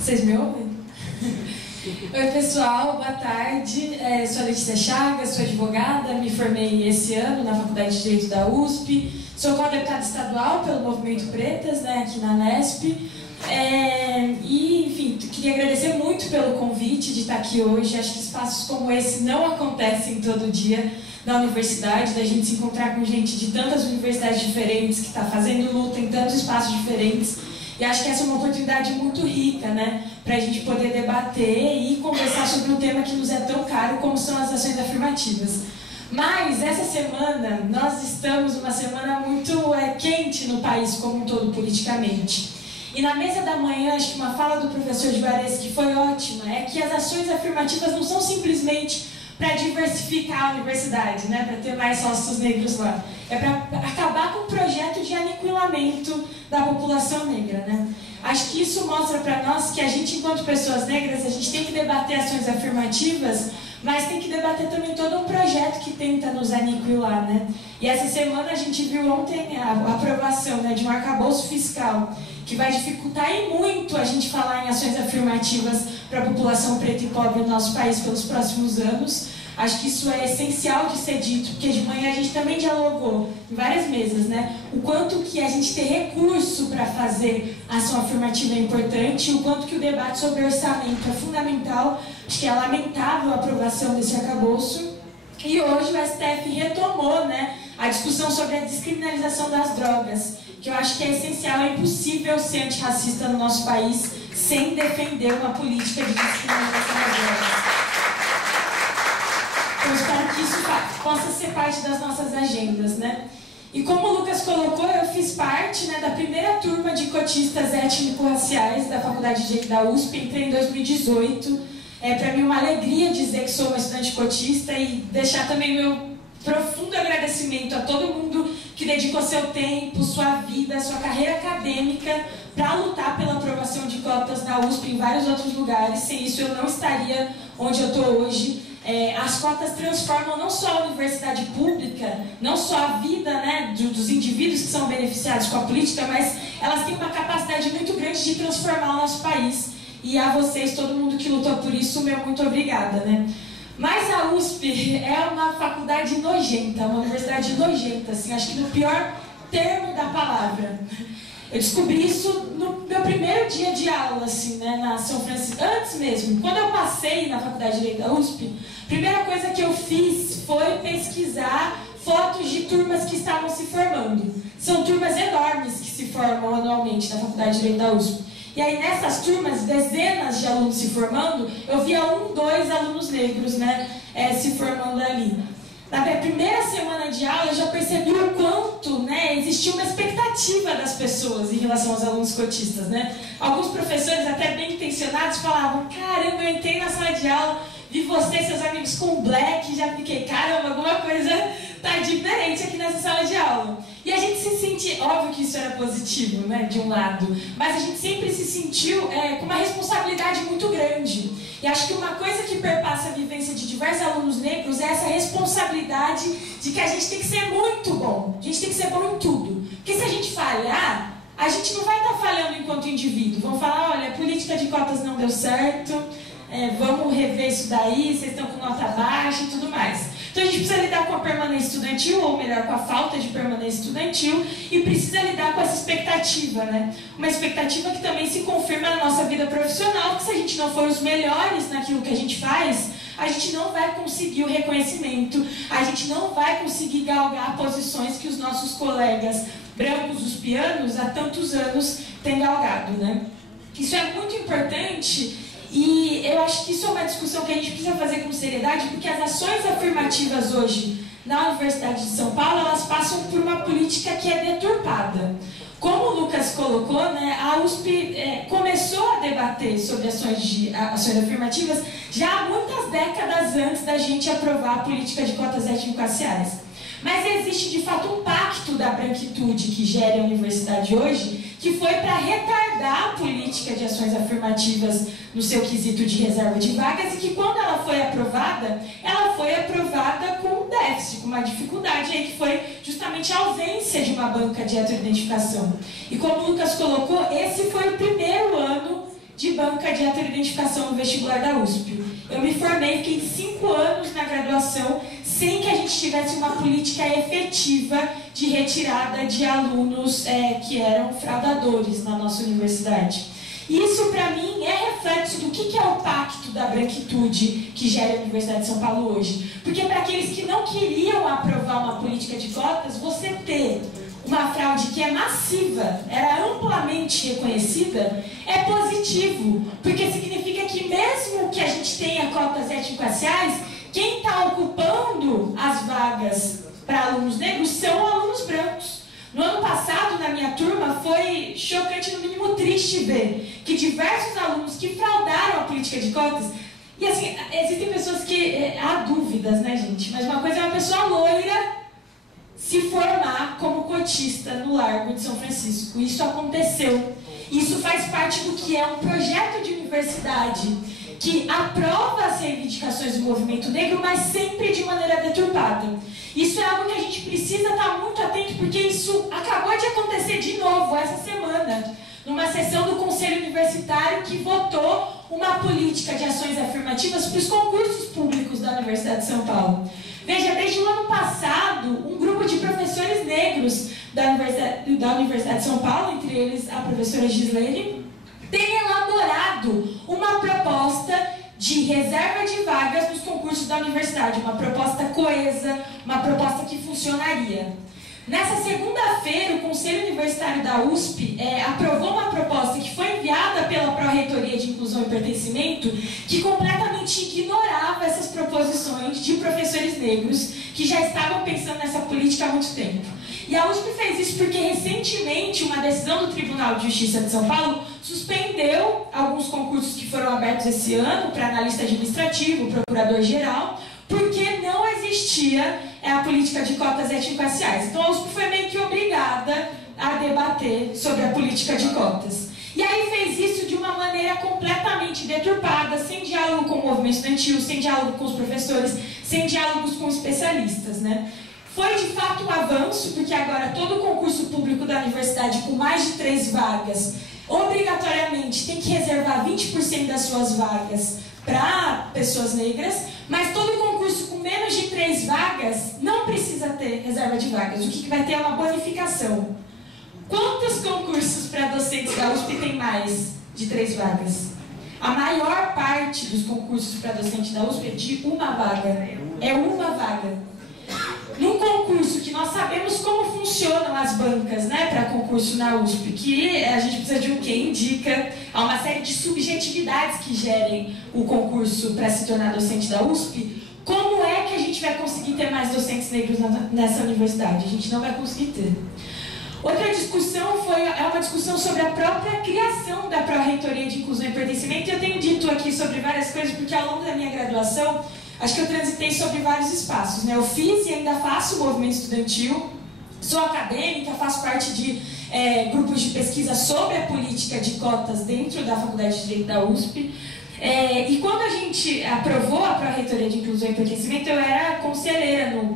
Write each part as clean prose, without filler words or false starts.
Vocês me ouvem? Oi pessoal, boa tarde. Sou a Letícia Chagas, sou advogada, me formei esse ano na Faculdade de Direito da USP, sou co-deputada estadual pelo Movimento Pretas, aqui na Nesp. Enfim, queria agradecer muito pelo convite de estar aqui hoje. Acho que espaços como esse não acontecem todo dia na universidade, da gente se encontrar com gente de tantas universidades diferentes que está fazendo luta em tantos espaços diferentes. E acho que essa é uma oportunidade muito rica, para a gente poder debater e conversar sobre um tema que nos é tão caro como são as ações afirmativas. Mas essa semana, nós estamos numa semana muito quente no país como um todo politicamente. E na mesa da manhã, acho que uma fala do professor Juarez que foi ótima, é que as ações afirmativas não são simplesmente para diversificar a universidade, para ter mais sócios negros lá. É para acabar com o projeto de aniquilamento da população negra, Acho que isso mostra para nós que a gente, enquanto pessoas negras, a gente tem que debater ações afirmativas, mas tem que debater também todo um projeto que tenta nos aniquilar, E essa semana a gente viu ontem a aprovação, de um arcabouço fiscal, que vai dificultar e muito a gente falar em ações afirmativas para a população preta e pobre no nosso país pelos próximos anos. Acho que isso é essencial de ser dito, porque de manhã a gente também dialogou em várias mesas, o quanto que a gente ter recurso para fazer ação afirmativa é importante, o quanto que o debate sobre orçamento é fundamental. Acho que é lamentável a aprovação desse arcabouço. E hoje o STF retomou, a discussão sobre a descriminalização das drogas, que eu acho que é essencial, é impossível ser antirracista no nosso país sem defender uma política de descriminalização das drogas. Eu espero que isso possa ser parte das nossas agendas, E como o Lucas colocou, eu fiz parte da primeira turma de cotistas étnico-raciais da Faculdade de Direito da USP, entrei em 2018. Para mim uma alegria dizer que sou uma estudante cotista e deixar também meu profundo agradecimento a todo mundo que dedicou seu tempo, sua vida, sua carreira acadêmica para lutar pela aprovação de cotas na USP e em vários outros lugares. Sem isso eu não estaria onde eu estou hoje. As cotas transformam não só a universidade pública, não só a vida dos indivíduos que são beneficiados com a política, mas elas têm uma capacidade muito grande de transformar o nosso país. E a vocês, todo mundo que lutou por isso, meu muito obrigada, Mas a USP é uma faculdade nojenta, uma universidade nojenta, assim, acho que no pior termo da palavra. Eu descobri isso no meu primeiro dia de aula, assim, na São Francisco, antes mesmo. Quando eu passei na Faculdade de Direito da USP, a primeira coisa que eu fiz foi pesquisar fotos de turmas que estavam se formando. São turmas enormes que se formam anualmente na Faculdade de Direito da USP. E aí nessas turmas, dezenas de alunos se formando, eu via 1, 2 alunos negros, se formando ali. Na minha primeira semana de aula, eu já percebi o quanto existia uma expectativa das pessoas em relação aos alunos cotistas. Alguns professores, até bem intencionados, falavam: caramba, eu entrei na sala de aula, vi você e seus amigos com black, já fiquei, caramba, alguma coisa tá diferente aqui nessa sala de aula. E a gente se sentia, óbvio que isso era positivo, de um lado, mas a gente sempre se sentiu com uma responsabilidade muito grande. E acho que uma coisa que perpassa a vivência de diversos alunos negros é essa responsabilidade de que a gente tem que ser muito bom, a gente tem que ser bom em tudo. Porque se a gente falhar, a gente não vai estar falhando enquanto indivíduo. Vão falar: olha, a política de cotas não deu certo, vamos rever isso daí, vocês estão com nota baixa e tudo mais. Então a gente precisa lidar com a permanência estudantil, ou melhor, com a falta de permanência estudantil, e precisa lidar com essa expectativa, Uma expectativa que também se confirma na nossa vida profissional, que se a gente não for os melhores naquilo que a gente faz, a gente não vai conseguir o reconhecimento, a gente não vai conseguir galgar posições que os nossos colegas brancos, os pianos, há tantos anos têm galgado, Isso é muito importante. E eu acho que isso é uma discussão que a gente precisa fazer com seriedade, porque as ações afirmativas hoje na Universidade de São Paulo, elas passam por uma política que é deturpada. Como o Lucas colocou, a USP começou a debater sobre ações afirmativas já há muitas décadas antes da gente aprovar a política de cotas étnico-raciais. Mas existe, de fato, um pacto da branquitude que gera a universidade hoje, que foi para retardar a política de ações afirmativas no seu quesito de reserva de vagas, e que quando ela foi aprovada com déficit, com uma dificuldade aí, que foi justamente a ausência de uma banca de heteroidentificação. E como o Lucas colocou, esse foi o primeiro ano de banca de heteroidentificação no vestibular da USP. Eu me formei, fiquei 5 anos na graduação sem que a gente tivesse uma política efetiva de retirada de alunos que eram fraudadores na nossa universidade. E isso, para mim, é reflexo do que é o pacto da branquitude que gera a Universidade de São Paulo hoje. Porque para aqueles que não queriam aprovar uma política de cotas, você ter uma fraude que é massiva, era amplamente reconhecida, é positivo, porque significa que mesmo que a gente tenha cotas étnico-raciais, quem está ocupando as vagas para alunos negros são alunos brancos. No ano passado, na minha turma, foi chocante, no mínimo triste ver que diversos alunos que fraudaram a política de cotas, e assim, existem pessoas que, há dúvidas, né, gente, mas uma coisa é uma pessoa loira se formar como cotista no Largo de São Francisco. Isso aconteceu. Isso faz parte do que é um projeto de universidade que aprova as reivindicações do movimento negro, mas sempre de maneira deturpada. Isso é algo que a gente precisa estar muito atento, porque isso acabou de acontecer de novo essa semana, numa sessão do Conselho Universitário que votou uma política de ações afirmativas para os concursos públicos da Universidade de São Paulo. Veja, desde o ano passado, um grupo de professores negros da Universidade de São Paulo, entre eles a professora Gislene, tem elaborado uma proposta de reserva de vagas nos concursos da universidade, uma proposta coesa, uma proposta que funcionaria. Nessa segunda-feira, o Conselho Universitário da USP aprovou uma proposta que foi enviada pela Pró-Reitoria de Inclusão e Pertencimento, que completamente ignorava essas proposições de professores negros que já estavam pensando nessa política há muito tempo. E a USP fez isso porque, recentemente, uma decisão do Tribunal de Justiça de São Paulo suspendeu alguns concursos que foram abertos esse ano para analista administrativo, procurador-geral, porque não existia a política de cotas étnico-raciais. Então a USP foi meio que obrigada a debater sobre a política de cotas. E aí fez isso de uma maneira completamente deturpada, sem diálogo com o movimento estudantil, sem diálogo com os professores, sem diálogos com especialistas, né? Foi de fato um avanço, porque agora todo concurso público da universidade com mais de 3 vagas, obrigatoriamente tem que reservar 20% das suas vagas para pessoas negras, mas todo concurso com menos de 3 vagas não precisa ter reserva de vagas. O que vai ter é uma bonificação. Quantos concursos para docentes da USP tem mais de 3 vagas? A maior parte dos concursos para docente da USP é de uma vaga. É uma vaga. Num concurso que nós sabemos como funcionam as bancas, né, para concurso na USP, que a gente precisa de um quem indica, há uma série de subjetividades que gerem o concurso para se tornar docente da USP. Como é que a gente vai conseguir ter mais docentes negros nessa universidade? A gente não vai conseguir ter. Outra discussão é uma discussão sobre a própria criação da Pró-Reitoria de Inclusão e Pertencimento. E eu tenho dito aqui sobre várias coisas, porque ao longo da minha graduação, acho que eu transitei sobre vários espaços, né? Eu fiz e ainda faço movimento estudantil, sou acadêmica, faço parte de grupos de pesquisa sobre a política de cotas dentro da Faculdade de Direito da USP. E quando a gente aprovou a Pró-Reitoria de Inclusão e Pertencimento, eu era conselheira no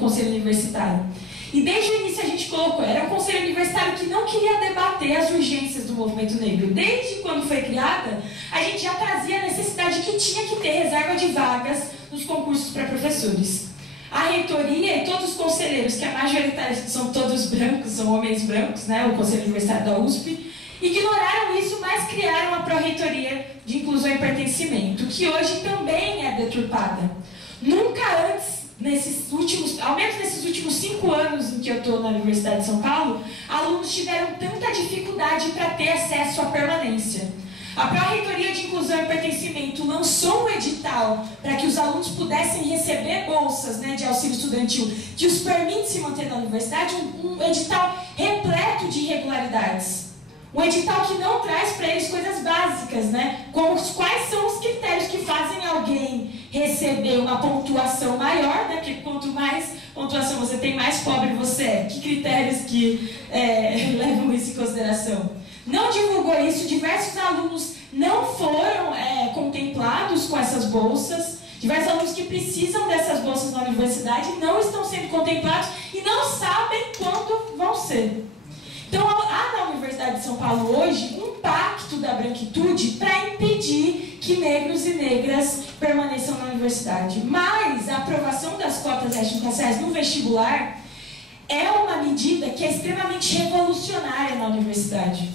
Conselho Universitário. E desde o início a gente colocou, era um conselho universitário que não queria debater as urgências do movimento negro. Desde quando foi criada, a gente já trazia a necessidade que tinha que ter reserva de vagas nos concursos para professores. A reitoria e todos os conselheiros, que a maioria são todos brancos, são homens brancos, né, o Conselho Universitário da USP, ignoraram isso, mas criaram a Pró-Reitoria de Inclusão e Pertencimento, que hoje também é deturpada. Nunca antes, ao menos nesses últimos 5 anos em que eu estou na Universidade de São Paulo, alunos tiveram tanta dificuldade para ter acesso à permanência. A Pró-Reitoria de Inclusão e Pertencimento lançou um edital para que os alunos pudessem receber bolsas, né, de auxílio estudantil que os permite se manter na universidade, um edital repleto de irregularidades. Um edital que não traz para eles coisas básicas, né? Como quais são os critérios que fazem alguém receber uma pontuação maior, né? Porque quanto mais pontuação você tem, mais pobre você é. Que critérios que levam isso em consideração? Não divulgou isso, diversos alunos não foram contemplados com essas bolsas, diversos alunos que precisam dessas bolsas na universidade não estão sendo contemplados e não sabem quando vão ser. Então, há na Universidade de São Paulo hoje um pacto da branquitude para impedir que negros e negras permaneçam na universidade. Mas a aprovação das cotas étnico-raciais no vestibular é uma medida que é extremamente revolucionária na universidade.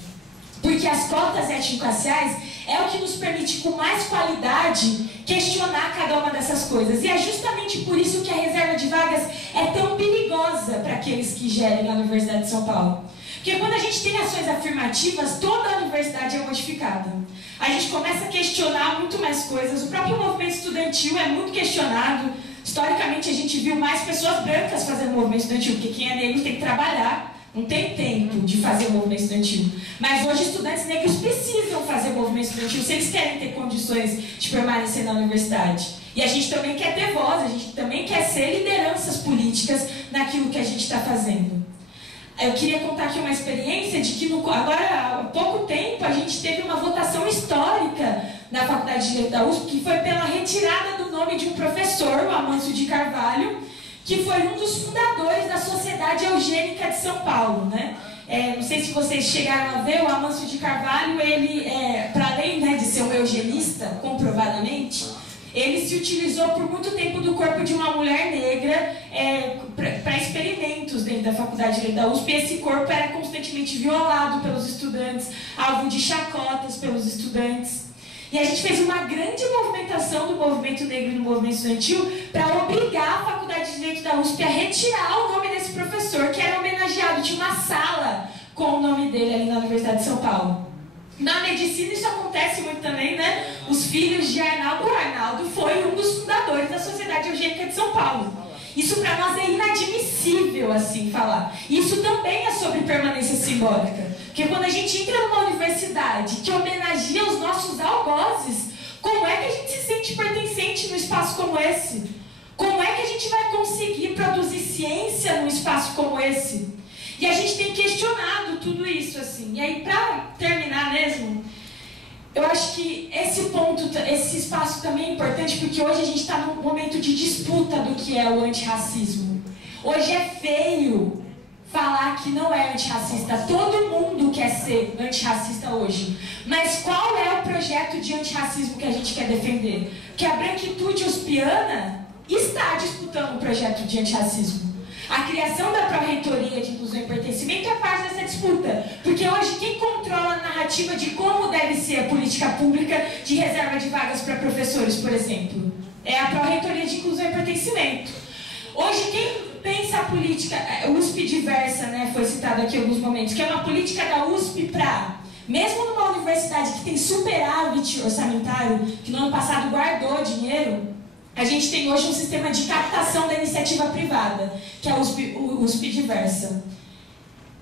Porque as cotas étnico-raciais é o que nos permite, com mais qualidade, questionar cada uma dessas coisas. E é justamente por isso que a reserva de vagas é tão perigosa para aqueles que gerem na Universidade de São Paulo. Porque quando a gente tem ações afirmativas, toda a universidade é modificada. A gente começa a questionar muito mais coisas. O próprio movimento estudantil é muito questionado. Historicamente, a gente viu mais pessoas brancas fazendo movimento estudantil, porque quem é negro tem que trabalhar, não tem tempo de fazer movimento estudantil. Mas hoje, estudantes negros precisam fazer movimento estudantil se eles querem ter condições de permanecer na universidade. E a gente também quer ter voz, a gente também quer ser lideranças políticas naquilo que a gente está fazendo. Eu queria contar aqui uma experiência de que agora, há pouco tempo, a gente teve uma votação histórica na Faculdade de Direito da USP, que foi pela retirada do nome de um professor, o Amâncio de Carvalho, que foi um dos fundadores da Sociedade Eugênica de São Paulo, né? Não sei se vocês chegaram a ver, o Amâncio de Carvalho, ele, para além, né, de ser um eugenista, comprovadamente, ele se utilizou por muito tempo do corpo de uma mulher negra para experimentos dentro da Faculdade de Direito da USP, e esse corpo era constantemente violado pelos estudantes, alvo de chacotas pelos estudantes. E a gente fez uma grande movimentação do movimento negro e do movimento estudantil para obrigar a Faculdade de Direito da USP a retirar o nome desse professor, que era homenageado. Tinha uma sala com o nome dele ali na Universidade de São Paulo. Na medicina isso acontece muito também, né? Os filhos de Arnaldo. O Arnaldo foi um dos fundadores da Sociedade Eugênica de São Paulo. Isso para nós é inadmissível, assim, falar. Isso também é sobre permanência simbólica. Porque quando a gente entra numa universidade que homenageia os nossos algozes, como é que a gente se sente pertencente num espaço como esse? Como é que a gente vai conseguir produzir ciência num espaço como esse? E a gente tem questionado tudo isso, assim. E aí, para terminar mesmo, eu acho que esse ponto, esse espaço também é importante, porque hoje a gente está num momento de disputa do que é o antirracismo. Hoje é feio falar que não é antirracista. Todo mundo quer ser antirracista hoje. Mas qual é o projeto de antirracismo que a gente quer defender? Que a branquitude uspiana está disputando um projeto de antirracismo. A criação da Pró-Reitoria de Inclusão e Pertencimento é parte dessa disputa. Porque hoje quem controla a narrativa de como deve ser a política pública de reserva de vagas para professores, por exemplo, é a Pró-Reitoria de Inclusão e Pertencimento. Hoje quem pensa a política, USP diversa, né, foi citado aqui em alguns momentos, que é uma política da USP para, mesmo numa universidade que tem superávit orçamentário, que no ano passado guardou dinheiro, a gente tem hoje um sistema de captação da iniciativa privada, que é a USP diversa.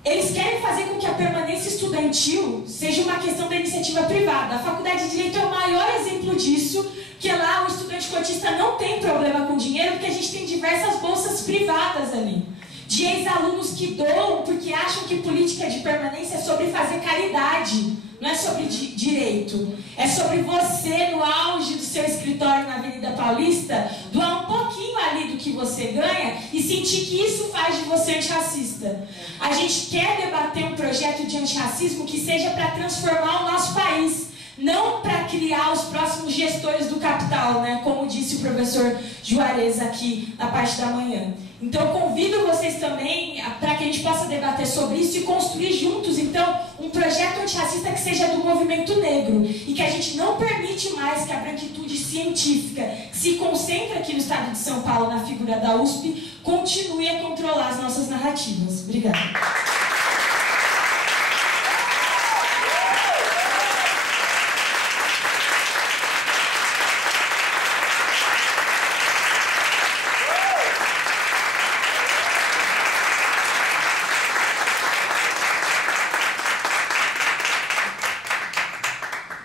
Eles querem fazer com que a permanência estudantil seja uma questão da iniciativa privada. A Faculdade de Direito é o maior exemplo disso, que lá o estudante cotista não tem problema com dinheiro, porque a gente tem diversas bolsas privadas ali, de ex-alunos que doam porque acham que política de permanência é sobre fazer caridade, não é sobre direito. É sobre você, no auge do seu escritório na Avenida Paulista, doar um pouquinho ali do que você ganha e sentir que isso faz de você antirracista. A gente quer debater um projeto de antirracismo que seja para transformar o nosso país, não para criar os próximos gestores do capital, né? Como disse o professor Juarez aqui na parte da manhã. Então eu convido vocês também para que a gente possa debater sobre isso e construir juntos, então, um projeto antirracista que seja do movimento negro e que a gente não permite mais que a branquitude científica, que se concentra aqui no estado de São Paulo, na figura da USP, continue a controlar as nossas narrativas. Obrigada.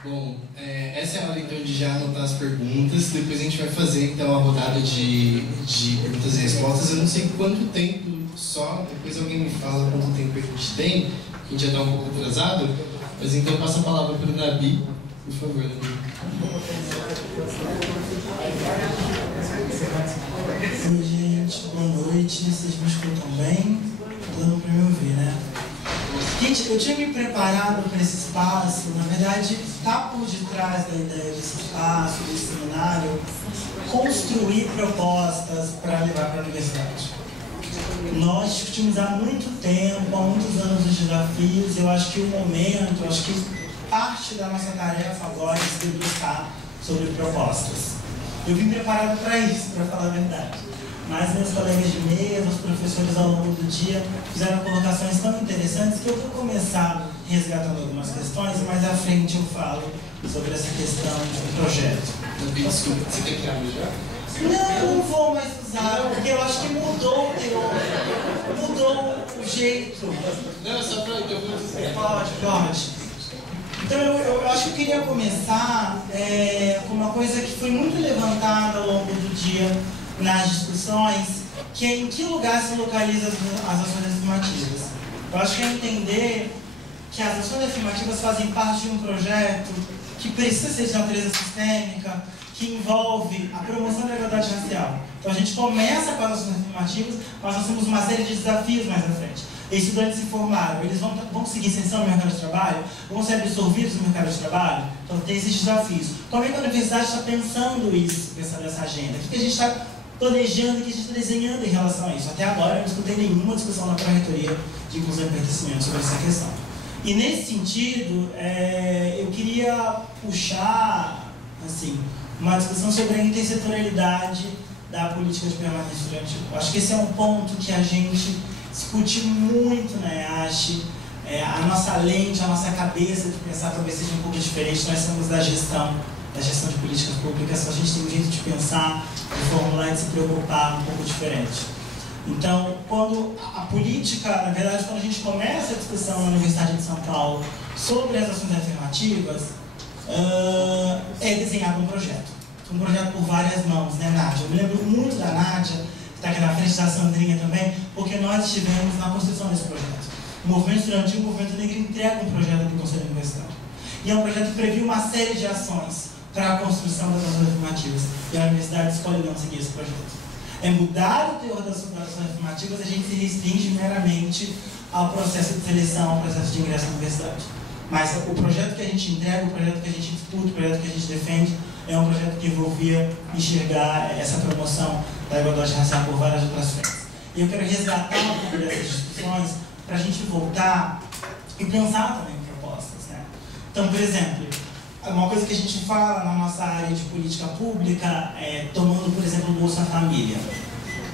Bom, essa é uma leitura de já anotar as perguntas, depois a gente vai fazer então a rodada de perguntas e respostas. Eu não sei quanto tempo só, depois alguém me fala quanto tempo a gente tem, a gente já está um pouco atrasado, mas então passa a palavra para o Nabi, por favor, Nabi. Oi, gente, boa noite, vocês me escutam bem? Dando para me ouvir, né? Gente, eu tinha me preparado para esse espaço, na verdade, está por detrás da ideia desse espaço, desse seminário, construir propostas para levar para a universidade. Nós discutimos há muito tempo, há muitos anos os desafios, eu acho que o momento, eu acho que parte da nossa tarefa agora é se debruçar sobre propostas. Eu vim preparado para isso, para falar a verdade. Mas meus colegas de mesa, os professores ao longo do dia fizeram colocações tão interessantes que eu vou começar resgatando algumas questões, mais à frente eu falo sobre essa questão do projeto. Desculpa, você tem que abrir já? Não, eu não vou mais usar, porque eu acho que mudou o teor, mudou o jeito. Não, só para eu Pode. Então eu acho que eu queria começar com uma coisa que foi muito levantada ao longo do dia nas discussões, que é em que lugar se localizam as ações afirmativas. Eu acho que é entender que as ações afirmativas fazem parte de um projeto que precisa ser de natureza sistêmica, que envolve a promoção da igualdade racial. Então a gente começa com as ações afirmativas, mas nós temos uma série de desafios mais à frente. Os estudantes se formaram, eles vão conseguir inserção no mercado de trabalho? Vão ser absorvidos no mercado de trabalho? Então tem esses desafios. Como é que a universidade está pensando isso, pensando essa agenda? O que a gente está planejando, o que a gente está desenhando em relação a isso? Até agora eu não escutei nenhuma discussão na pró-reitoria de inclusão e pertencimento sobre essa questão. E nesse sentido, eu queria puxar assim, uma discussão sobre a intersetorialidade da política de permanência estudantil. Acho que esse é um ponto que a gente discute muito na EASH. A nossa lente, a nossa cabeça de pensar talvez seja um pouco diferente. Nós somos da gestão de políticas públicas, a gente tem um jeito de pensar, de formular e de se preocupar um pouco diferente. Então, quando a política, na verdade, quando a gente começa a discussão na Universidade de São Paulo sobre as ações afirmativas, é desenhado um projeto por várias mãos, né, Nádia? Eu me lembro muito da Nádia, que está aqui na frente, da Sandrinha também, porque nós estivemos na construção desse projeto. O movimento estudantil, o movimento negro entrega um projeto do Conselho Universitário. E é um projeto que previa uma série de ações para a construção das ações afirmativas. E a universidade escolhe não seguir esse projeto. É mudar o teor das ações afirmativas, a gente se restringe meramente ao processo de seleção, ao processo de ingresso na universidade. Mas o projeto que a gente entrega, o projeto que a gente discute, o projeto que a gente defende, é um projeto que envolvia enxergar essa promoção da igualdade racial por várias outras frentes. E eu quero resgatar um pouco dessas discussões para a gente voltar e pensar também em propostas, né? Então, por exemplo, uma coisa que a gente fala na nossa área de política pública, tomando, por exemplo, o Bolsa Família.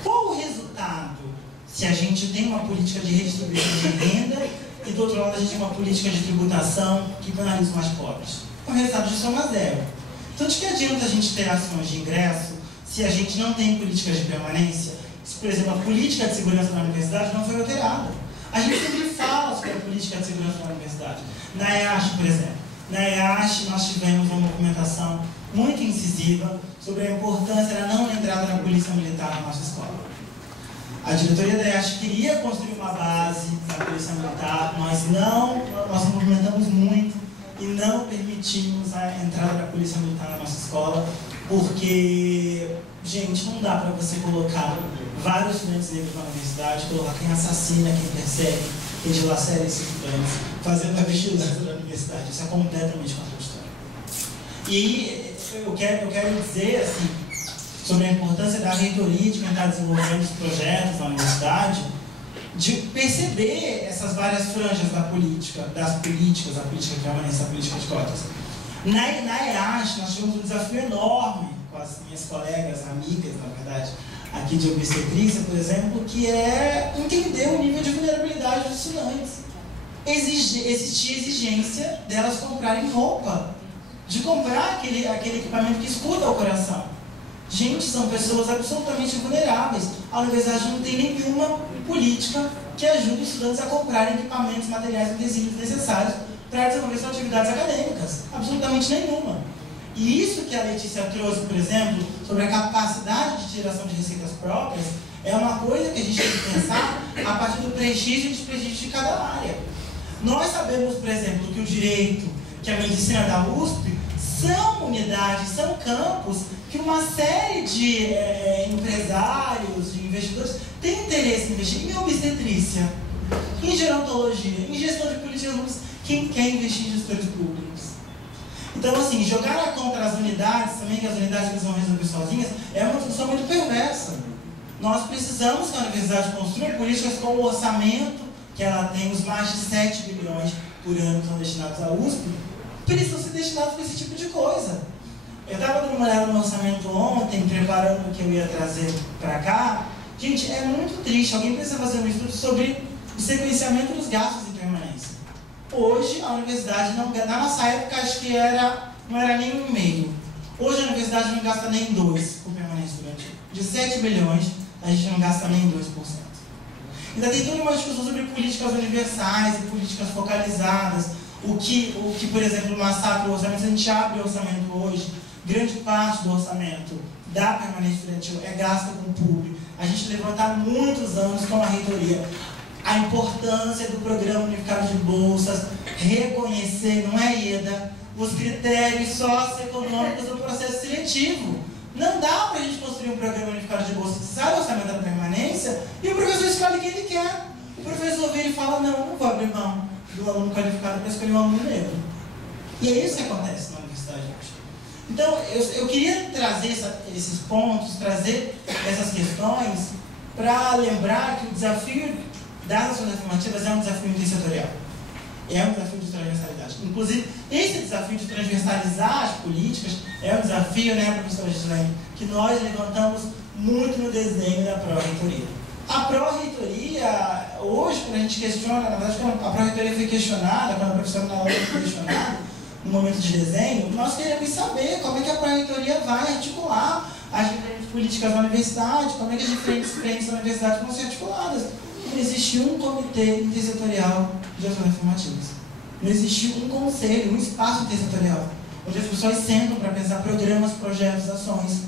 Qual o resultado se a gente tem uma política de redistribuição de renda e, do outro lado, a gente tem uma política de tributação que penaliza os mais pobres? O resultado disso é uma zero. Então, de que adianta a gente ter ações de ingresso se a gente não tem políticas de permanência? Se, por exemplo, a política de segurança na universidade não foi alterada. A gente sempre fala sobre a política de segurança na universidade. Na EASH, por exemplo. Na EASH, nós tivemos uma documentação muito incisiva sobre a importância da não entrada da polícia militar na nossa escola. A diretoria da EASH queria construir uma base da polícia militar, nós movimentamos muito e não permitimos a entrada da polícia militar na nossa escola, porque, gente, não dá para você colocar vários estudantes negros na universidade, colocar quem assassina, quem persegue, quem dilacera esses estudantes, fazendo a vigilância da universidade. Isso é completamente contraditório. E eu quero dizer, assim, sobre a importância da reitoria de quem está desenvolvendo os projetos na universidade, de perceber essas várias franjas da política, das políticas, a política de permanência, a política de cotas. Na EASH, nós tivemos um desafio enorme com as minhas colegas, amigas, na verdade, aqui de obstetrícia, por exemplo, que é entender o nível de vulnerabilidade dos estudantes. Existia exigência delas comprarem roupa, de comprar aquele equipamento que escuta o coração. Gente, são pessoas absolutamente vulneráveis. A universidade não tem nenhuma política que ajude os estudantes a comprarem equipamentos, materiais e utensílios necessários para desenvolver suas atividades acadêmicas. Absolutamente nenhuma. E isso que a Letícia trouxe, por exemplo, sobre a capacidade de geração de receitas próprias, é uma coisa que a gente tem que pensar a partir do prestígio e desprestígio de cada área. Nós sabemos, por exemplo, que o direito, que a medicina da USP, são unidades, são campos que uma série de empresários, de investidores, têm interesse em investir em obstetrícia, em gerontologia, em gestão de políticas públicas. Quem quer investir em gestores públicos? Então, assim, jogar contra as unidades, também que as unidades precisam resolver sozinhas, é uma discussão muito perversa. Nós precisamos que a universidade construa políticas com o orçamento que ela tem, os mais de 7 bilhões por ano que são destinados à USP, precisam ser destinados para esse tipo de coisa. Eu estava dando uma olhada no orçamento ontem, preparando o que eu ia trazer para cá. Gente, é muito triste. Alguém precisa fazer um estudo sobre o sequenciamento dos gastos em permanência. Hoje, a universidade, na nossa época, acho que não era nem 1,5. Hoje, a universidade não gasta nem 2 por permanência estudantil. De 7 bilhões, a gente não gasta nem 2%. Ainda tem toda uma discussão sobre políticas universais e políticas focalizadas. O que, por exemplo, massacra o orçamento, se a gente abre o orçamento hoje, grande parte do orçamento da permanência estudantil é gasto com o público. A gente levanta há muitos anos com a reitoria a importância do Programa Unificado de Bolsas, reconhecer, não é IEDA, os critérios socioeconômicos do processo seletivo. Não dá para a gente construir um Programa Unificado de Bolsas que sai do orçamento da permanência e o professor escolhe quem ele quer. O professor vira e fala, não vou abrir mão do aluno qualificado para escolher um aluno negro. E é isso que acontece na universidade hoje. Então, eu queria trazer esses pontos, trazer essas questões para lembrar que o desafio das ações afirmativas é um desafio intersetorial. É um desafio de transversalidade. Inclusive, esse desafio de transversalizar as políticas é um desafio, né, professora Gislaine, que nós levantamos muito no desenho da pró-reitoria. A pró-reitoria, hoje, quando a gente questiona, na verdade, quando a pró-reitoria foi questionada, quando a professora na aula foi questionada, no momento de desenho, nós queremos saber como é que a pró-reitoria vai articular as diferentes políticas da universidade, como é que as diferentes frentes da universidade vão ser articuladas. Não existe um comitê intersetorial de ações afirmativas. Não existe um conselho, um espaço intersetorial, onde as pessoas sentam para pensar programas, projetos, ações,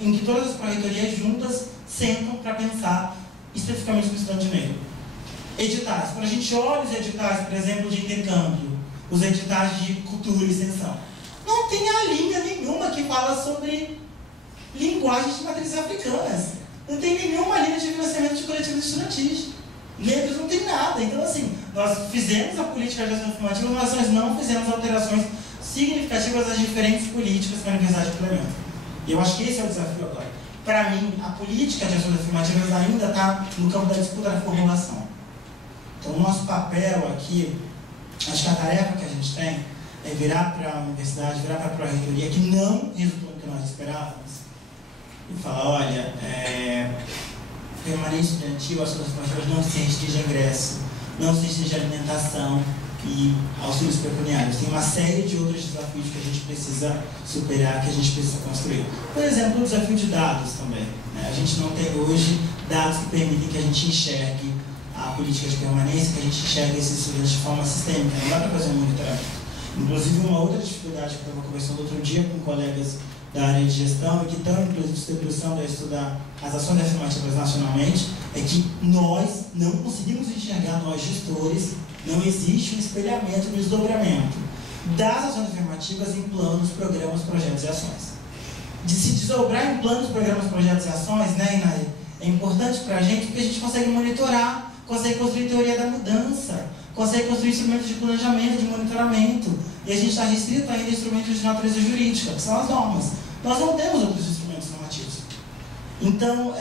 em que todas as pró-reitorias juntas sentam para pensar especificamente no estudante negro. Editais. Quando a gente olha os editais, por exemplo, de intercâmbio, os editais de cultura e extensão, não tem a linha nenhuma que fala sobre linguagens de matrizes africanas. Não tem nenhuma linha de financiamento de coletivos estudantis. Negros não tem nada. Então, assim, nós fizemos a política de ações afirmativas, mas nós não fizemos alterações significativas às diferentes políticas que a universidade implementa. E eu acho que esse é o desafio agora. Para mim, a política de ações afirmativas ainda está no campo da disputa da formulação. Então, o nosso papel aqui, acho que a tarefa que a gente tem é virar para a universidade, virar para a pró-reitoria, que não resultou no que nós esperávamos, e falar, olha, permanência estudantil, ações afirmativas não se restringe a ingresso, não se restringe a alimentação e auxílios pecuniários. Tem uma série de outros desafios que a gente precisa superar, que a gente precisa construir. Por exemplo, o desafio de dados também. Né? A gente não tem hoje dados que permitem que a gente enxergue a política de permanência, que a gente enxergue esses estudantes de forma sistêmica. Não dá para fazer um monitoramento. Inclusive, uma outra dificuldade que eu estava conversando outro dia com colegas da área de gestão e que estão, inclusive, se debruçando a estudar as ações afirmativas nacionalmente, é que nós não conseguimos enxergar, nós gestores, não existe um espelhamento, um desdobramento das ações afirmativas em planos, programas, projetos e ações. De se desdobrar em planos, programas, projetos e ações, né, Inai, é importante para a gente porque a gente consegue monitorar, consegue construir teoria da mudança, consegue construir instrumentos de planejamento, de monitoramento. E a gente está restrito ainda a instrumentos de natureza jurídica, que são as normas. Nós não temos outros instrumentos normativos. Então,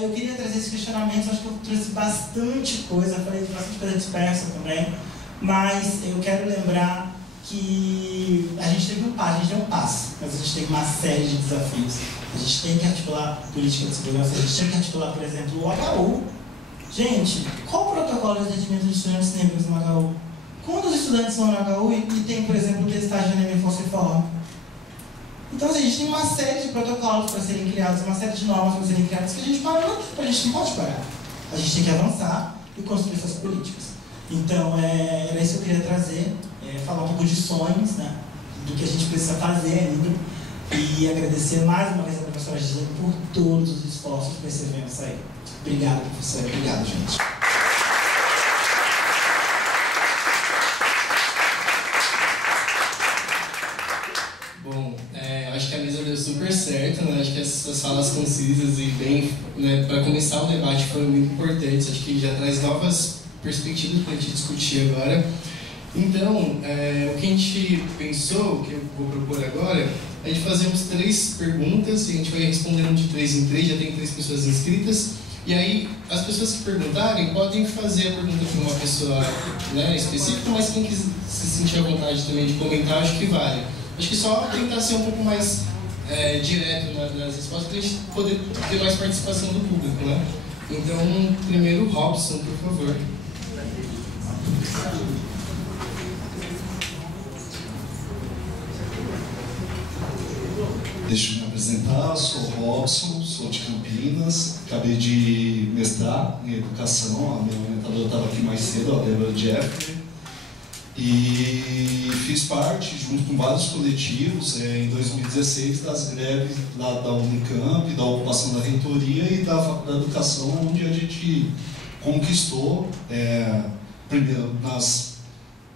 eu queria trazer esses questionamentos, acho que eu trouxe bastante coisa, falei de bastante coisa dispersa também, mas eu quero lembrar que a gente teve um passo, a gente deu um passo, mas a gente tem uma série de desafios. A gente tem que articular política de segurança, a gente tem que articular, por exemplo, o HU. Gente, qual o protocolo de atendimento de estudantes negros no HU? Quantos estudantes vão no HU e tem, por exemplo, testagem de anemia falciforme? Então, assim, a gente tem uma série de protocolos para serem criados, uma série de normas para serem criadas que a gente não pode parar. A gente tem que avançar e construir essas políticas. Então, era isso que eu queria trazer, falar um pouco de sonhos, né, do que a gente precisa fazer ainda. E agradecer mais uma vez a professora Gisele por todos os esforços para esse evento sair. Obrigado, professora. Obrigado, gente. Bom, acho que a mesa deu super certo, né? Acho que essas falas concisas e bem, né, para começar o debate foram muito importantes. Acho que já traz novas perspectivas para a gente discutir agora. Então, o que a gente pensou, o que eu vou propor agora, é de fazer uns 3 perguntas e a gente vai respondendo de 3 em 3, já tem 3 pessoas inscritas. E aí, as pessoas que perguntarem podem fazer a pergunta para uma pessoa, né, específica, mas quem quiser se sentir à vontade também de comentar, acho que vale. Acho que só tentar ser um pouco mais direto nas respostas para a gente poder ter mais participação do público, né? Então, primeiro, Robson, por favor. Deixa eu me apresentar, sou Robson, sou de Campinas, acabei de mestrar em educação, a minha orientadora estava aqui mais cedo, a Débora Jeffrey, e fiz parte, junto com vários coletivos, em 2016, das greves da Unicamp, da ocupação da reitoria e da Faculdade de Educação, onde a gente conquistou, primeiro,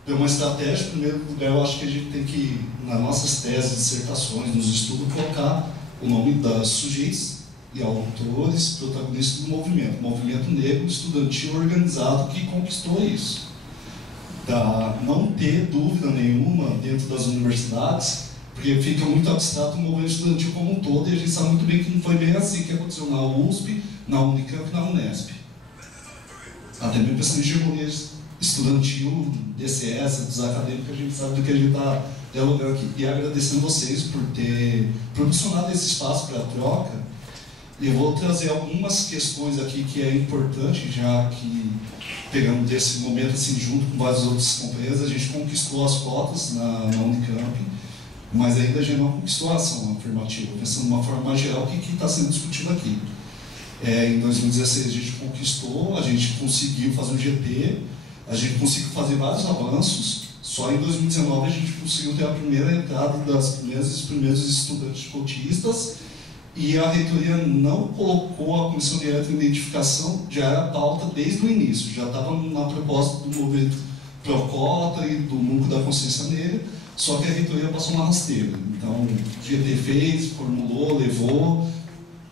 deu uma estratégia. Em primeiro lugar, eu acho que a gente tem que, nas nossas teses, dissertações, nos estudos, colocar o nome das sujeitos e autores protagonistas do movimento negro estudantil organizado que conquistou isso. Não ter dúvida nenhuma dentro das universidades, porque fica muito abstrato o movimento estudantil como um todo, e a gente sabe muito bem que não foi bem assim que aconteceu na USP, na Unicamp e na Unesp. Até mesmo essa hegemonia estudantil, DCS, dos acadêmicos, a gente sabe do que a gente está dialogando aqui. E agradecendo vocês por ter proporcionado esse espaço para a troca. E eu vou trazer algumas questões aqui que é importante, já que pegamos desse momento assim, junto com vários outros companheiros, a gente conquistou as cotas na Unicamp, mas ainda a gente não conquistou a ação afirmativa. Pensando de uma forma mais geral, o que está sendo discutido aqui. Em 2016 a gente conquistou, a gente conseguiu fazer um GT, a gente conseguiu fazer vários avanços. Só em 2019 a gente conseguiu ter a primeira entrada dos primeiros estudantes cotistas, e a reitoria não colocou a comissão de identificação, já era pauta desde o início, já estava na proposta do movimento Procota e do Núcleo da Consciência Negra, só que a reitoria passou uma rasteira. Então o GT fez, formulou, levou,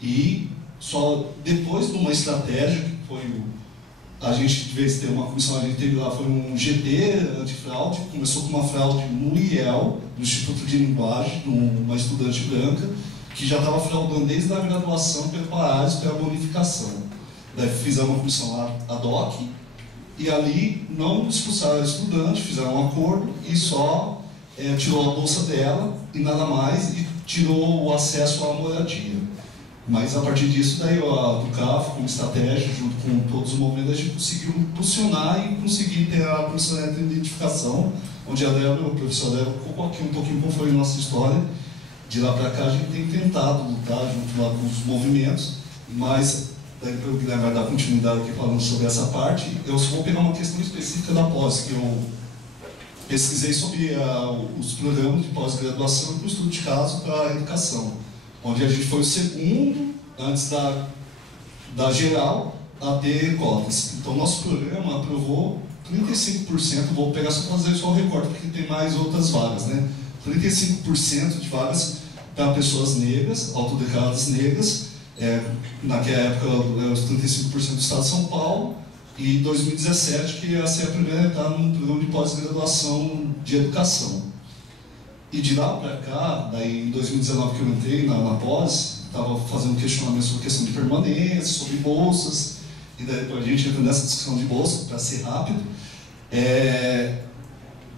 e só depois de uma estratégia que foi a gente, de vez de ter uma comissão, a gente teve lá, foi um GT antifraude, começou com uma fraude no IEL, no Instituto de Linguagem, de uma estudante branca, que já estava fraudando desde a graduação pelo Parário, pela bonificação. Daí fizemos uma comissão lá, ad hoc, e ali não expulsaram a estudante, fizeram um acordo e só tirou a bolsa dela e nada mais, e tirou o acesso à moradia. Mas a partir disso, daí do CAF, como estratégia, junto com todos os movimentos, a gente conseguiu impulsionar e conseguir ter a comissão de identificação, onde a Débora, o professor Débora, colocou aqui um pouquinho como foi a nossa história. De lá para cá a gente tem tentado lutar junto lá com os movimentos, mas daí para o Guilherme vai dar continuidade aqui falando sobre essa parte, eu só vou pegar uma questão específica da pós, que eu pesquisei sobre os programas de pós-graduação e o estudo de caso para a educação, onde a gente foi o segundo, antes da geral, a ter cotas. Então nosso programa aprovou 35%, vou pegar só para fazer só o recorte, porque tem mais outras vagas, né? 35% de vagas para pessoas negras, autodeclaradas negras, naquela época os 35% do Estado de São Paulo, e 2017 que ia ser a primeira entrada num programa de pós-graduação de educação. E de lá para cá, daí em 2019 que eu entrei na pós, estava fazendo questionamento sobre questão de permanência, sobre bolsas, e daí a gente entra nessa discussão de bolsa, para ser rápido,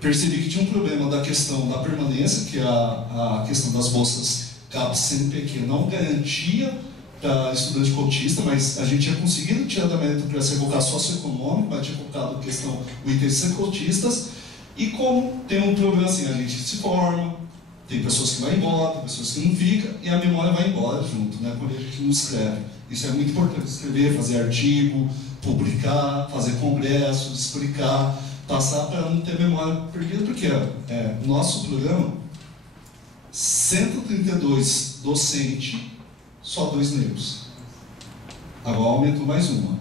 percebi que tinha um problema da questão da permanência, que a questão das bolsas CAPES CNPq não garantia para estudante cotista, mas a gente tinha conseguido tirar da mérito para essa colocar socioeconômico, mas tinha colocado a questão, o item de ser cotistas, e como tem um problema assim, a gente se forma, tem pessoas que vão embora, tem pessoas que não ficam, e a memória vai embora junto, né, quando a gente não escreve. Isso é muito importante, escrever, fazer artigo, publicar, fazer congressos, explicar, passar para não ter memória perdida, porque nosso programa, 132 docentes, só 2 negros. Agora aumentou mais uma.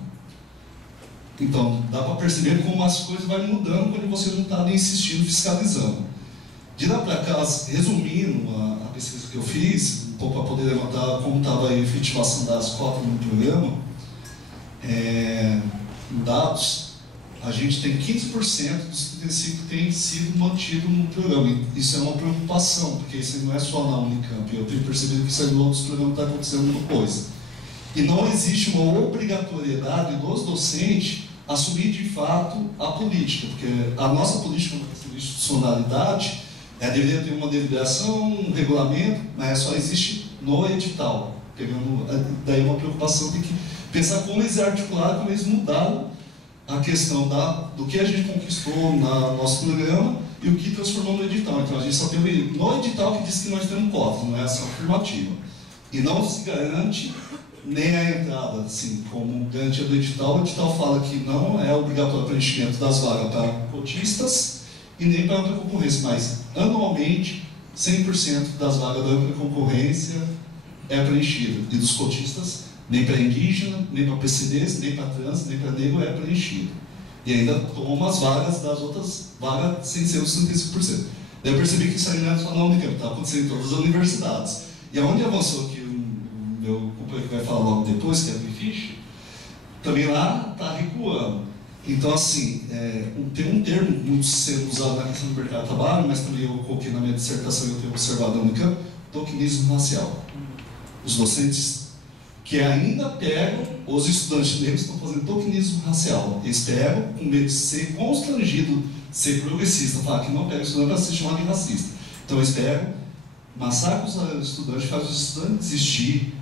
Então, dá para perceber como as coisas vão mudando quando você não está nem insistindo, fiscalizando. De lá para cá, resumindo a pesquisa que eu fiz, um pouco para poder levantar como estava a efetivação das cotas no programa, dados, a gente tem 15% dos 35 que tem sido mantido no programa. Isso é uma preocupação, porque isso não é só na Unicamp. Eu tenho percebido que isso em outros programas está acontecendo uma coisa. E não existe uma obrigatoriedade dos docentes assumir de fato a política, porque a nossa política, uma questão de institucionalidade, deveria ter uma deliberação, um regulamento, mas só existe no edital. Pegando daí uma preocupação de que pensar como eles articularam, como eles mudaram a questão do que a gente conquistou no nosso programa e o que transformou no edital. Então a gente só tem no edital que diz que nós temos cota, não é ação afirmativa. E não se garante nem a entrada, assim, como garantia do edital. O edital fala que não é obrigatório o preenchimento das vagas para cotistas e nem para ampla concorrência, mas anualmente 100% das vagas da ampla concorrência é preenchida. E dos cotistas, nem para indígena, nem para PCDs, nem para trans, nem para negro é preenchido. E ainda toma as vagas das outras vagas sem ser os 35%. Daí eu percebi que isso aí não é só na Unicamp, está acontecendo em todas as universidades. E aonde avançou, que o meu companheiro que vai falar logo depois, que é o Fish, também lá está recuando. Então, assim, tem um termo muito sendo usado na questão do mercado de trabalho, mas também eu coloquei na minha dissertação e eu tenho observado na Unicamp, tokenismo racial. Os docentes que ainda pegam, os estudantes negros estão fazendo tokenismo racial. Eles pegam com medo de ser constrangido, ser progressista, falar que não pega o estudante para ser chamado de racista. Então eles pegam, massacram os estudantes, fazem os estudantes desistir.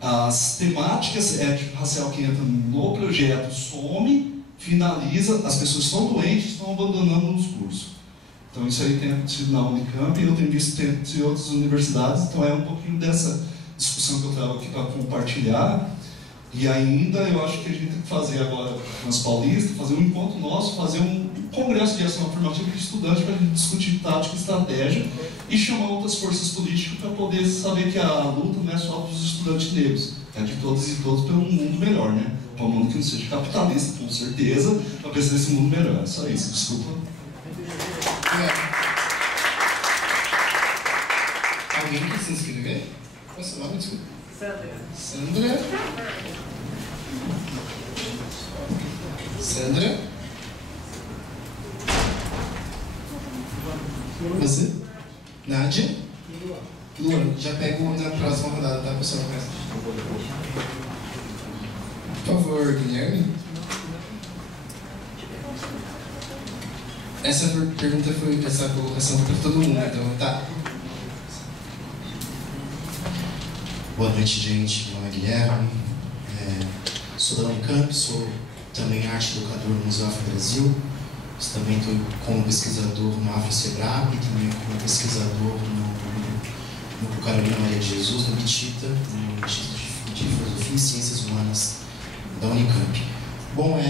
As temáticas étnico-racial que entram no projeto some, finaliza, as pessoas estão doentes, estão abandonando os cursos. Então isso aí tem acontecido na Unicamp e eu tenho visto em outras universidades, então é um pouquinho dessa discussão que eu trago aqui para compartilhar. E ainda eu acho que a gente tem que fazer agora nas Paulistas, fazer um encontro nosso, fazer um congresso de ação afirmativa de estudantes para a gente discutir tática e estratégia e chamar outras forças políticas para poder saber que a luta não é só dos estudantes negros, é de todos e todos pelo mundo melhor, né? Para um mundo que não seja capitalista, com certeza, para pensar nesse mundo melhor. É só isso, desculpa. Alguém quer se inscrever? Qual é o seu nome, desculpa? Sandra. Sandra? Você? Nádia? Luan. Já pego na próxima rodada, tá, pessoal? Por favor, Guilherme. Essa pergunta foi, essa colocação foi para todo mundo, então tá. Boa noite, gente. Meu nome é Guilherme, sou da Unicamp, sou também arte educador no Museu Afro Brasil, também estou como pesquisador no Afro Sebrap e também como pesquisador no Carolina Maria de Jesus, no BITITA, no Instituto de Filosofia e Ciências Humanas da Unicamp. Bom,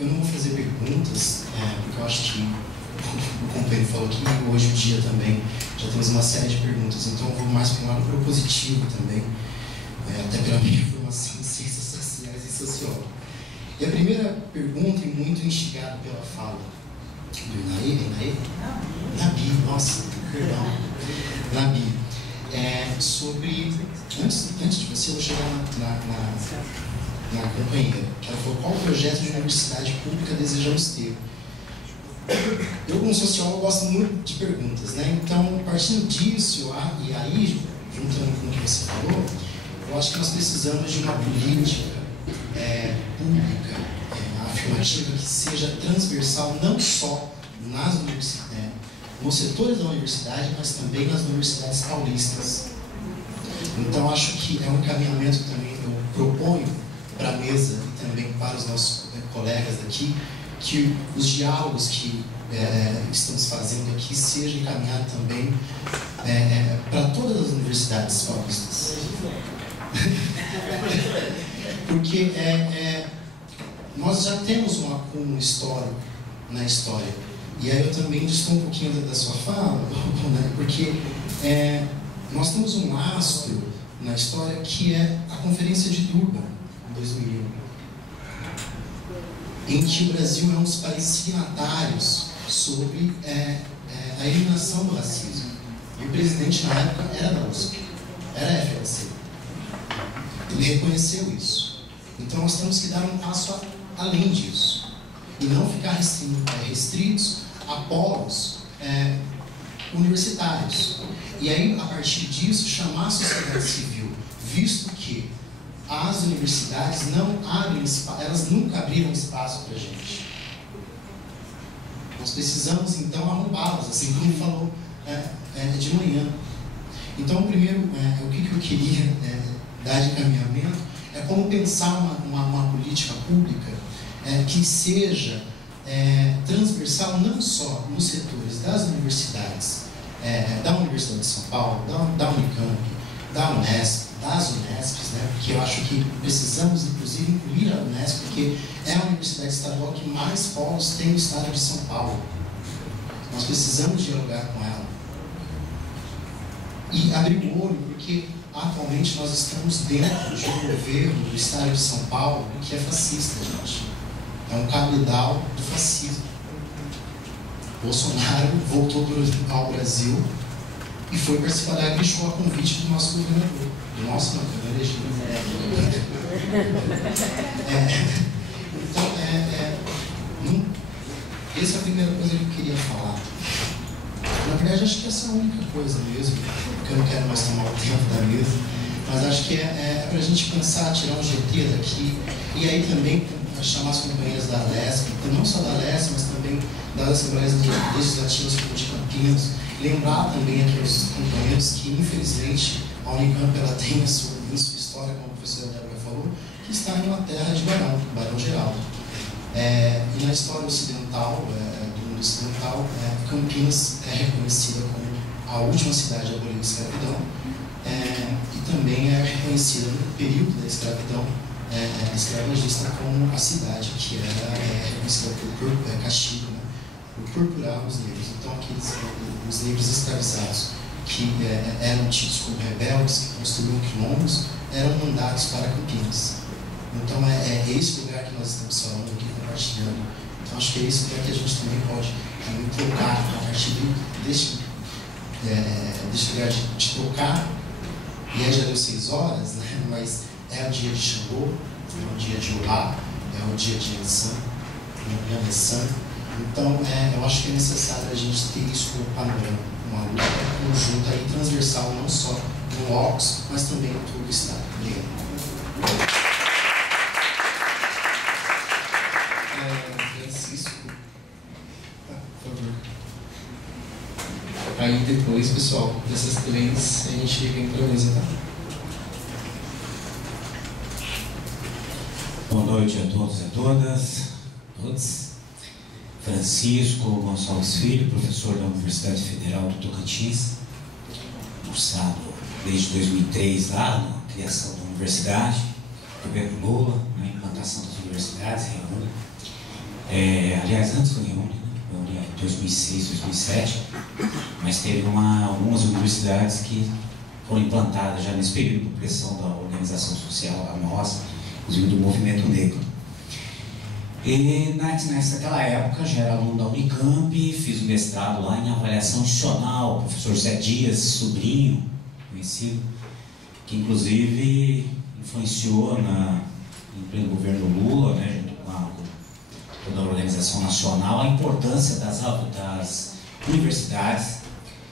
eu não vou fazer perguntas, porque eu acho que o companheiro falou que hoje o dia também já temos uma série de perguntas, então eu vou mais para um lado propositivo também, até pela minha formação em ciências sociais e sociólogo. E a primeira pergunta, e muito instigada pela fala do Nabi, nossa, perdão, Nabi, sobre, antes de você, eu vou chegar na companheira, que ela falou qual projeto de universidade pública desejamos ter. Eu, como sociólogo, gosto muito de perguntas, né? Então, partindo disso, e aí, juntando com o que você falou, eu acho que nós precisamos de uma política pública, afirmativa, que seja transversal não só nas universidades, nos setores da universidade, mas também nas universidades paulistas. Então, acho que é um encaminhamento que também eu proponho para a mesa e também para os nossos colegas aqui, que os diálogos que estamos fazendo aqui sejam encaminhados também para todas as universidades paulistas. Porque nós já temos um acúmulo histórico na história. E aí eu também distou um pouquinho da sua fala, né? Porque nós temos um lastro na história que é a Conferência de Durban, em 2001, em que o Brasil é um dos países signatários sobre a eliminação do racismo. E o presidente na época era da USP, era a FLC. Ele reconheceu isso. Então nós temos que dar um passo além disso e não ficar restritos a polos universitários. E aí, a partir disso, chamar a sociedade civil, visto que as universidades não abrem espaço, elas nunca abriram espaço para a gente. Nós precisamos, então, arrombá-las, assim como falou de manhã. Então, primeiro, o que eu queria dar de encaminhamento é como pensar uma política pública que seja transversal não só nos setores das universidades, da Universidade de São Paulo, da Unicamp, da Unesp, das Unesps, né? Porque eu acho que precisamos, inclusive, incluir a Unesp, porque é a universidade estadual que mais polos tem no estado de São Paulo. Nós precisamos dialogar com ela. E abrir o olho, porque atualmente nós estamos dentro de um governo do estado de São Paulo que é fascista, gente. É um cabedal do fascismo. Bolsonaro voltou ao Brasil e foi participar da Agrishow a convite do nosso governador. Do nosso não, que não elegeu. Então, essa é a primeira coisa que eu queria falar. Na verdade, acho que essa é a única coisa mesmo, porque eu não quero mais tomar o tempo da mesa, mas acho que é para a gente pensar, tirar um GT daqui, e aí também chamar as companheiras da Alesp, não só da Alesp, mas também das Assembleias Legislativas de Campinas, lembrar também aqui aos companheiros que, infelizmente, a Unicamp ela tem a sua história, como a professora Débora falou, que está em uma terra de Barão Geraldo. E na história ocidental, do mundo ocidental, Campinas é reconhecida como a última cidade a abolir a escravidão, e também é reconhecida no período da escravidão escravagista como a cidade que era reconhecida por castigo, né, por torturar os negros. Então, os negros escravizados que eram tidos como rebeldes, que construíam quilombos, eram mandados para Campinas. Então, é esse lugar que nós estamos falando aqui, compartilhando. Então, acho que é esse lugar que a gente também pode tocar a partir deste lugar de tocar. E aí já deu 6 horas, né? Mas é o dia de Xangô, é o dia de Olá, é o dia de Yansan, Então, eu acho que é necessário a gente ter isso como panorama, uma luta conjunta e transversal, não só no OX, mas também em todo o Estado. Obrigado. Francisco, por favor. Aí depois, pessoal, dessas 3, a gente vem para a mesa, tá? Boa noite a todos e a todos. Francisco Gonçalves Filho, professor da Universidade Federal do Tocantins, cursado desde 2003 lá na criação da universidade, governo Lula, na implantação das universidades, reúne. Aliás, antes do reúne, em 2006, 2007, mas teve algumas universidades que foram implantadas já nesse período por pressão da organização social, a nossa, inclusive do movimento negro. E naquela época já era aluno da Unicamp, fiz o mestrado lá em avaliação institucional, o professor Zé Dias, sobrinho, conhecido, que inclusive influenciou em pleno governo Lula, né, junto com toda a organização nacional, a importância das universidades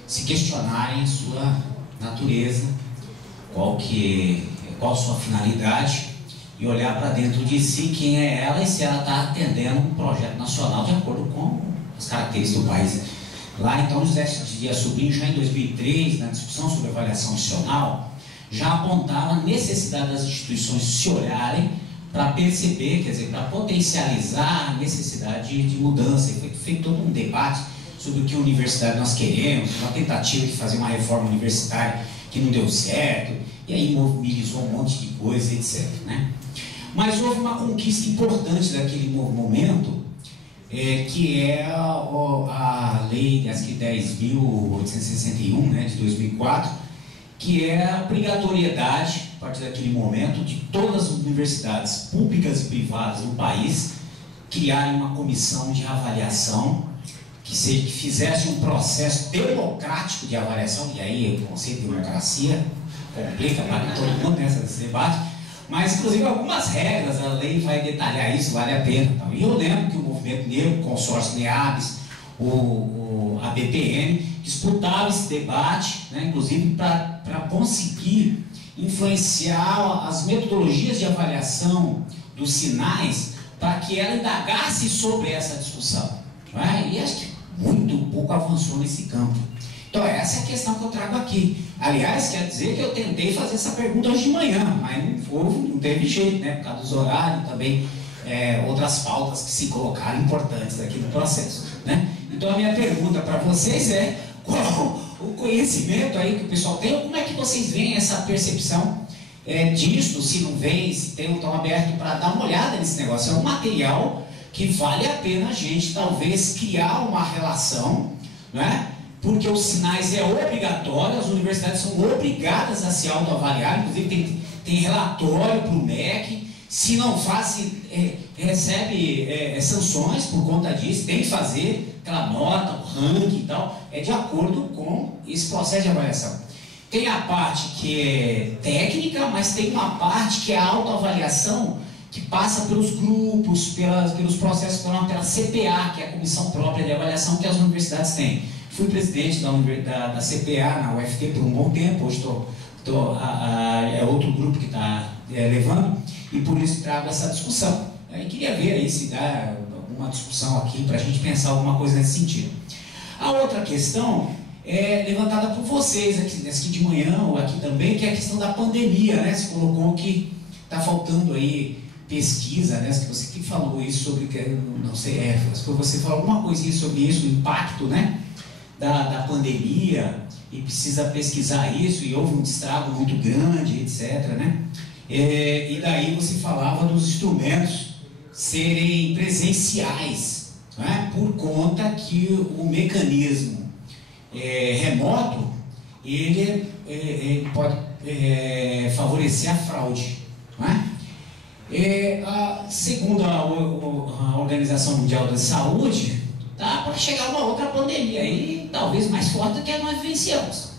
se questionarem sua natureza, qual a sua finalidade, e olhar para dentro de si quem é ela e se ela está atendendo um projeto nacional de acordo com as características do país. Lá, então, José Dias Sobrinho, já em 2003, na discussão sobre avaliação institucional, já apontava a necessidade das instituições se olharem para perceber, quer dizer, para potencializar a necessidade de mudança. E foi feito todo um debate sobre o que universidade nós queremos, uma tentativa de fazer uma reforma universitária que não deu certo, e aí mobilizou um monte de coisa, etc., né? Mas houve uma conquista importante daquele momento, que é a Lei 10.861, né, de 2004, que é a obrigatoriedade, a partir daquele momento, de todas as universidades públicas e privadas do país criarem uma comissão de avaliação que fizesse um processo democrático de avaliação, e aí o conceito de democracia complica para todo mundo nesse debate, mas inclusive algumas regras, a lei vai detalhar isso, vale a pena. Então. E eu lembro que o Movimento Negro, o consórcio NEABS, a BPM, disputava esse debate, né, inclusive para conseguir influenciar as metodologias de avaliação dos sinais para que ela indagasse sobre essa discussão. Não é? E acho que muito pouco avançou nesse campo. Então essa é a questão que eu trago aqui. Aliás, quer dizer que eu tentei fazer essa pergunta hoje de manhã, mas não teve jeito, né, por causa dos horários, também outras pautas que se colocaram importantes aqui no processo, né? Então a minha pergunta para vocês é: qual o conhecimento aí que o pessoal tem, ou como é que vocês veem essa percepção disso, se não vem, se tem, estão abertos para dar uma olhada nesse negócio? É um material que vale a pena a gente talvez criar uma relação, né? Porque os sinais é obrigatório, as universidades são obrigadas a se autoavaliar, inclusive tem relatório para o MEC, se não faz, recebe sanções por conta disso, tem que fazer aquela nota, o ranking e tal, de acordo com esse processo de avaliação. Tem a parte que é técnica, mas tem uma parte que é a autoavaliação, que passa pelos grupos, pelos processos, pela CPA, que é a comissão própria de avaliação que as universidades têm. Fui presidente da CPA na UFT por um bom tempo, hoje é outro grupo que está levando, e por isso trago essa discussão. Eu queria ver aí se dá alguma discussão aqui para a gente pensar alguma coisa nesse sentido. A outra questão é levantada por vocês aqui de manhã, ou aqui também, que é a questão da pandemia, né? Você colocou que está faltando aí pesquisa, né? Você que falou isso sobre, não sei, você falou alguma coisinha sobre isso, o impacto, né, da pandemia, e precisa pesquisar isso, e houve um estrago muito grande, etc, né? E daí você falava dos instrumentos serem presenciais, né? Por conta que o mecanismo remoto, ele pode favorecer a fraude, né? Segundo a Organização Mundial da Saúde, tá para chegar uma outra pandemia aí, talvez mais forte do que nós vivenciamos.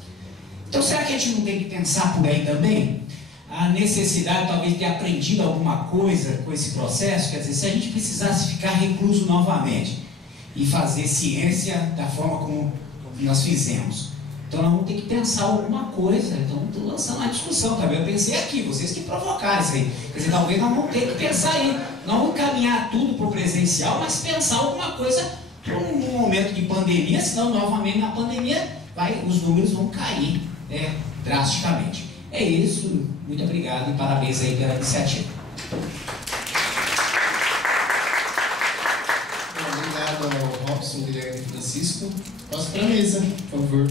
Então será que a gente não tem que pensar por aí também? A necessidade talvez de ter aprendido alguma coisa com esse processo, quer dizer, se a gente precisasse ficar recluso novamente e fazer ciência da forma como nós fizemos, então nós vamos ter que pensar alguma coisa. Então estou lançando uma discussão também. Eu pensei aqui, vocês que provocaram isso aí. Quer dizer, talvez nós vamos ter que pensar aí, não vamos caminhar tudo para o presencial, mas pensar alguma coisa para um momento de pandemia, senão novamente na pandemia os números vão cair drasticamente. É isso, muito obrigado e parabéns aí pela iniciativa. Obrigado ao Robson, Guilherme e Francisco. Passo para a mesa, por favor.